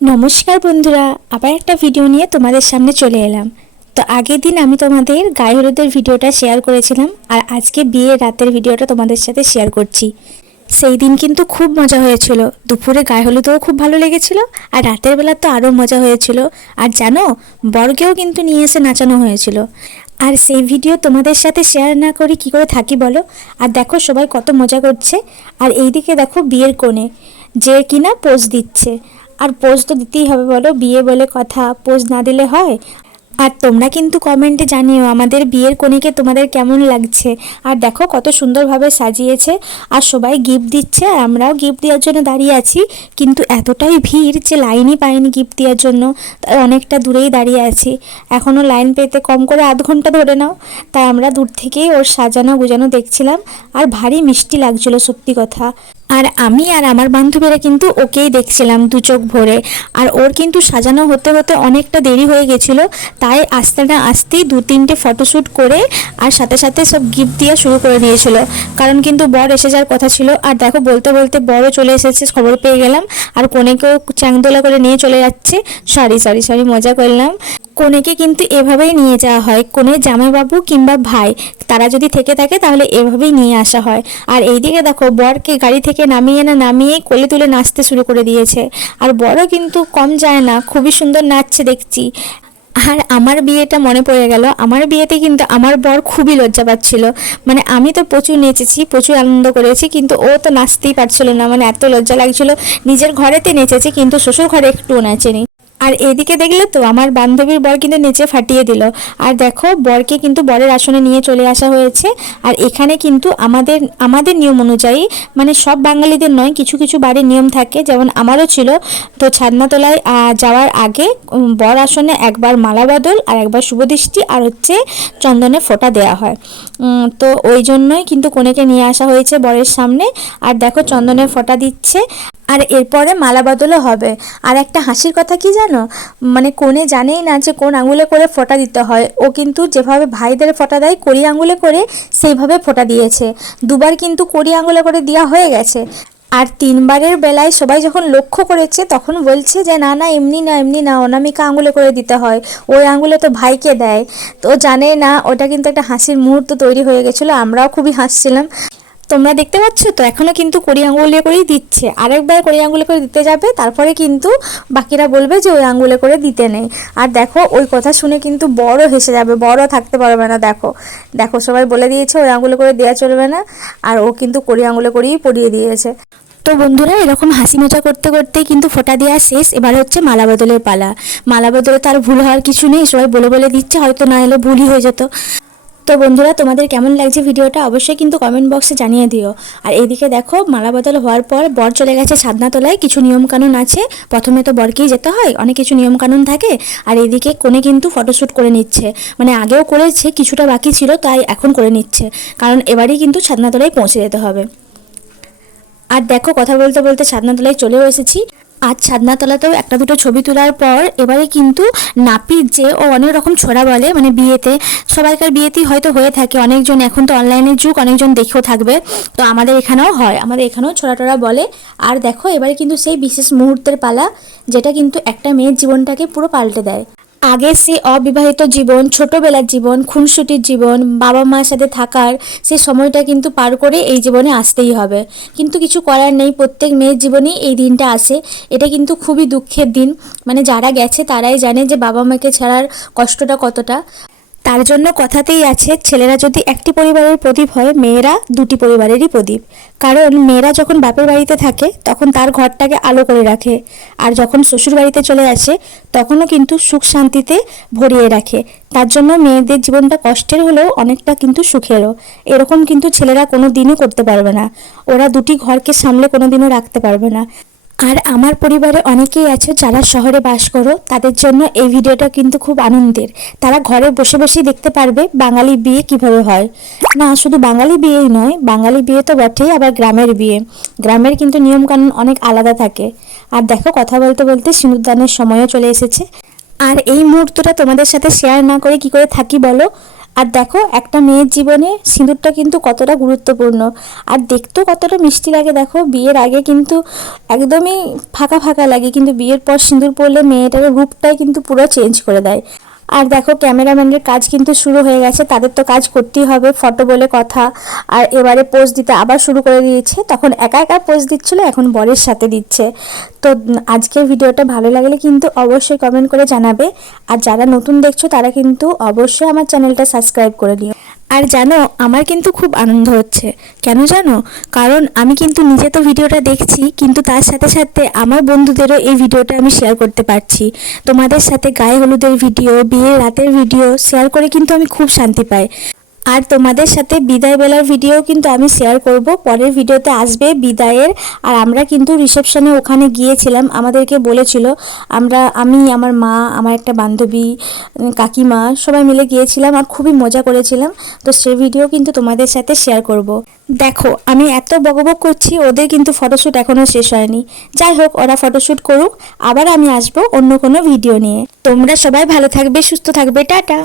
নমস্কার বন্ধুরা, আবার একটা ভিডিও নিয়ে তোমাদের সামনে চলে এলাম। তো আগের দিন আমি তোমাদের গায়ে হলুদের ভিডিওটা শেয়ার করেছিলাম, আর আজকে বিয়ের রাতের ভিডিওটা তোমাদের সাথে শেয়ার করছি। সেই দিন কিন্তু খুব মজা হয়েছিল। দুপুরে গায়ে হলুদও খুব ভালো লেগেছিল, আর রাতের বেলা তো আরও মজা হয়েছিল। আর জানো বর্গেও কিন্তু নিয়ে এসে নাচানো হয়েছিল। আর সেই ভিডিও তোমাদের সাথে শেয়ার না করি কি করে থাকি বলো? আর দেখো সবাই কত মজা করছে। আর এইদিকে দেখো বিয়ের কোণে, যে কিনা পোজ দিচ্ছে। আর পোজ তো দিতেই হবে বলো, বিয়ে বলে কথা পোজ না দিলে হয়? আর তোমরা কিন্তু কমেন্টে জানিও আমাদের বিয়ের কনেকে তোমাদের কেমন লাগছে। আর দেখো কত সুন্দরভাবে সাজিয়েছে, আর সবাই গিফট দিচ্ছে, আর আমরাও গিফট দেওয়ার জন্য দাঁড়িয়ে আছি। কিন্তু এতটাই ভিড় যে লাইনই পাইনি গিফট দেওয়ার জন্য, তাই অনেকটা দূরেই দাঁড়িয়ে আছি। এখনও লাইন পেতে কম করে আধ ঘণ্টা ধরে নাও। তাই আমরা দূর থেকেই ওর সাজানো গুজানো দেখছিলাম, আর ভারী মিষ্টি লাগছিল সত্যি কথা। আর আমি আর আমার বান্ধবীরা কিন্তু ওকেই দেখছিলাম দু চোখ ভরে। আর ওর কিন্তু সাজানো হতে হতে অনেকটা দেরি হয়ে গেছিল, তাই আসতে না আসতেই দু তিনটে ফটোশ্যুট করে আর সাথে সাথে সব গিফট দেওয়া শুরু করে দিয়েছিল। কারণ কিন্তু বর এসে যাওয়ার কথা ছিল। আর দেখো, বলতে বলতে বড়ও চলে এসেছে, খবর পেয়ে গেলাম। আর কোনেকেও চ্যাংদোলা করে নিয়ে চলে যাচ্ছে। সরি সরি সরি মজা করলাম। কোনেকে কিন্তু এভাবেই নিয়ে যাওয়া হয়। কোনে জামাইবাবু কিংবা ভাই তারা যদি থেকে থাকে তাহলে এভাবেই নিয়ে আসা হয়। আর এইদিকে দেখো, বরকে গাড়ি থেকে নামিয়ে না নামিয়ে কোলে তুলে নাচতে শুরু করে দিয়েছে। আর বড় কিন্তু কম যায় না, খুবই সুন্দর নাচছে দেখছি। আর আমার বিয়েটা মনে পড়ে গেল, আমার বিয়েতে কিন্তু আমার বর খুবই লজ্জা পাচ্ছিল। মানে আমি তো প্রচুর নেচেছি, প্রচুর আনন্দ করেছি, কিন্তু ও তো নাচতেই পারছিল না। মানে এত লজ্জা লাগছিল, নিজের ঘরেতে নেচেছে, কিন্তু শ্বশুর ঘরে একটুও নাচেনি। আর এদিকে দেখলে তো আমার বান্ধবীর বর কিন্তু নিচে ফাটিয়ে দিল। আর দেখো, বরকে কিন্তু বরের আসনে নিয়ে চলে আসা হয়েছে। আর এখানে কিন্তু আমাদের আমাদের নিয়ম অনুযায়ী মানে সব বাঙালিদের নয়, কিছু কিছু বাড়ির নিয়ম থাকে। যেমন আমারও ছিল, তো ছাদনাতলায় যাওয়ার আগে বর আসনে একবার মালা বদল আর একবার শুভদৃষ্টি আর হচ্ছে চন্দনে ফোঁটা দেওয়া হয়। তো ওই জন্যই কিন্তু কনেকে নিয়ে আসা হয়েছে বরের সামনে। আর দেখো চন্দনের ফোঁটা দিচ্ছে। আর এরপরে মালা বদলও হবে। আর একটা হাসির কথা কি জানো? মানে কোনে জানেই না যে কোন আঙুলে করে ফোঁটা দিতে হয়। ও কিন্তু যেভাবে ভাইদের ফোঁটা দেয়, কড়ি আঙুলে করে সেইভাবে ফোঁটা দিয়েছে। দুবার কিন্তু কড়ি আঙুলে করে দেওয়া হয়ে গেছে। আর তিনবারের বেলায় সবাই যখন লক্ষ্য করেছে, তখন বলছে যে, না না, এমনি না এমনি না, অনামিকা আঙুলে করে দিতে হয়। ওই আঙুলে তো ভাইকে দেয়। তো জানে না, ওটা কিন্তু একটা হাসির মুহূর্ত তৈরি হয়ে গেছিল। আমরাও খুবই হাসছিলাম। তোমরা দেখতে পাচ্ছ তো? এখনও কিন্তু কড়ি আঙুলে করেই দিচ্ছে। আরেকবার কড়ি আঙুলে করে দিতে যাবে, তারপরে কিন্তু বাকিরা বলবে যে ওই আঙুলে করে দিতে নেই। আর দেখো, ওই কথা শুনে কিন্তু বড় হেসে যাবে, বড় থাকতে পারবে না, দেখো। দেখো, সবাই বলে দিয়েছে ওই আঙুলে করে দেওয়া চলবে না, আর ও কিন্তু কড়ি আঙুলে করেই পরিয়ে দিয়েছে। তো বন্ধুরা, এরকম হাসি মজা করতে করতেই কিন্তু ফোঁটা দেওয়া শেষ। এবার হচ্ছে মালা বদলের পালা। মালা বদলে তো আর ভুল হওয়ার কিছু নেই, সবাই বলে বলে দিচ্ছে, হয়তো না এলে ভুলই হয়ে যেত। তো বন্ধুরা, তোমাদের কেমন লাগছে ভিডিওটা অবশ্যই কিন্তু কমেন্ট বক্সে জানিয়ে দিও। আর এইদিকে দেখো, মালা বদল হওয়ার পর বর চলে গেছে ছাদনাতলায়, কিছু নিয়মকানুন আছে। প্রথমে তো বরকেই যেতে হয়, অনেক কিছু নিয়মকানুন থাকে। আর এইদিকে কোণে কিন্তু ফটোশ্যুট করে নিচ্ছে। মানে আগেও করেছে, কিছুটা বাকি ছিল, তাই এখন করে নিচ্ছে। কারণ এবারেই কিন্তু ছাদনাতলায় পৌঁছে যেতে হবে। আর দেখো, কথা বলতে বলতে ছাদনাতলায় চলেও এসেছি। আজ ছাদনাতলাতেও একটা দুটো ছবি তোলার পর এবারে কিন্তু নাপিত যে, ও অনেক রকম ছোড়া বলে মানে বিয়েতে। সবাইকার বিয়েতেই হয়তো হয়ে থাকে, অনেকজন এখন তো অনলাইনের যুগ, অনেকজন দেখেও থাকবে। তো আমাদের এখানেও হয়, আমাদের এখানেও ছোড়া টোড়া বলে। আর দেখো, এবারে কিন্তু সেই বিশেষ মুহূর্তের পালা, যেটা কিন্তু একটা মেয়ের জীবনটাকে পুরো পাল্টে দেয়। আগে সে অবিবাহিত জীবন, ছোটবেলার জীবন, খুনসুটির জীবন, বাবা মার সাথে থাকার সে সময়টা কিন্তু পার করে এই জীবনে আসতেই হবে। কিন্তু কিছু করার নেই, প্রত্যেক মেয়ের জীবনেই এই দিনটা আসে। এটা কিন্তু খুবই দুঃখের দিন। মানে যারা গেছে তারাই জানে যে বাবা মাকে ছাড়ার কষ্টটা কতটা। তার জন্য কথাতেই আছে, ছেলেরা যদি একটি পরিবারের প্রদীপ হয়, মেয়েরা দুটি পরিবারেরই প্রদীপ। কারণ মেয়েরা যখন বাপের বাড়িতে থাকে, তখন তার ঘরটাকে আলো করে রাখে। আর যখন শ্বশুর বাড়িতে চলে আসে, তখনও কিন্তু সুখ শান্তিতে ভরিয়ে রাখে। তার জন্য মেয়েদের জীবনটা কষ্টের হলেও অনেকটা কিন্তু সুখেরও। এরকম কিন্তু ছেলেরা কোনো দিনও করতে পারবে না। ওরা দুটি ঘরকে সামলে কোনো দিনও রাখতে পারবে না। আর আমার পরিবারে অনেকেই আছে যারা শহরে বাস করো, তাদের জন্য এই ভিডিওটা কিন্তু খুব আনন্দের। তারা ঘরে বসে বসেই দেখতে পারবে বাঙালি বিয়ে কীভাবে হয়। না, শুধু বাঙালি বিয়েই নয়, বাঙালি বিয়ে তো বটেই, আবার গ্রামের বিয়ে। গ্রামের কিন্তু নিয়মকানুন অনেক আলাদা থাকে। আর দেখো, কথা বলতে বলতে সিঁদুরদানের সময়ও চলে এসেছে। আর এই মুহূর্তটা তোমাদের সাথে শেয়ার না করে কি করে থাকি বলো? আর দেখো, একটা মেয়ের জীবনে সিঁদুরটা কিন্তু কতটা গুরুত্বপূর্ণ। আর দেখতেও কতটা মিষ্টি লাগে, দেখো, বিয়ের আগে কিন্তু একদমই ফাঁকা ফাঁকা লাগে, কিন্তু বিয়ের পর সিঁদুর পরলে মেয়েটার রূপটাই কিন্তু পুরো চেঞ্জ করে দেয়। আর দেখো, ক্যামেরাম্যানের কাজ কিন্তু শুরু হয়ে গেছে। তাদের তো কাজ করতেই হবে, ফটো বলে কথা। আর এবারে পোজ দিতে আবার শুরু করে দিয়েছে। তখন একা একা পোস্ট দিচ্ছিল, এখন বরের সাথে দিচ্ছে। তো আজকের ভিডিওটা ভালো লাগলে কিন্তু অবশ্যই কমেন্ট করে জানাবে। আর যারা নতুন দেখছ, তারা কিন্তু অবশ্যই আমার চ্যানেলটা সাবস্ক্রাইব করে নিও আর জানো, আমার কিন্তু খুব আনন্দ হচ্ছে। কেন জানো? কারণ আমি কিন্তু নিজে তো ভিডিওটা দেখছি, কিন্তু তার সাথে সাথে আমার বন্ধুদেরও এই ভিডিওটা আমি শেয়ার করতে পারছি। তোমাদের সাথে গায়ে হলুদের ভিডিও বিয়ের রাতের ভিডিও শেয়ার করে কিন্তু আমি খুব শান্তি পাই। আর তোমাদের সাথে বিদায় বেলার ভিডিও কিন্তু আমি শেয়ার করব। পরের ভিডিওতে আসবে বিদায়ের। আর আমরা কিন্তু রিসেপশনে ওখানে গিয়েছিলাম। আমাদেরকে বলেছিল, আমরা, আমি, আমার মা, আমার একটা বান্ধবী, কাকিমা, সবাই মিলে গিয়েছিলাম আর খুবই মজা করেছিলাম। তো সেই ভিডিও কিন্তু তোমাদের সাথে শেয়ার করব। দেখো, আমি এত বকবক করছি, ওদের কিন্তু ফটোশ্যুট এখনও শেষ হয়নি। যাই হোক, ওরা ফটোশ্যুট করুক। আবার আমি আসব অন্য কোনো ভিডিও নিয়ে। তোমরা সবাই ভালো থাকবে, সুস্থ থাকবে। টাটা!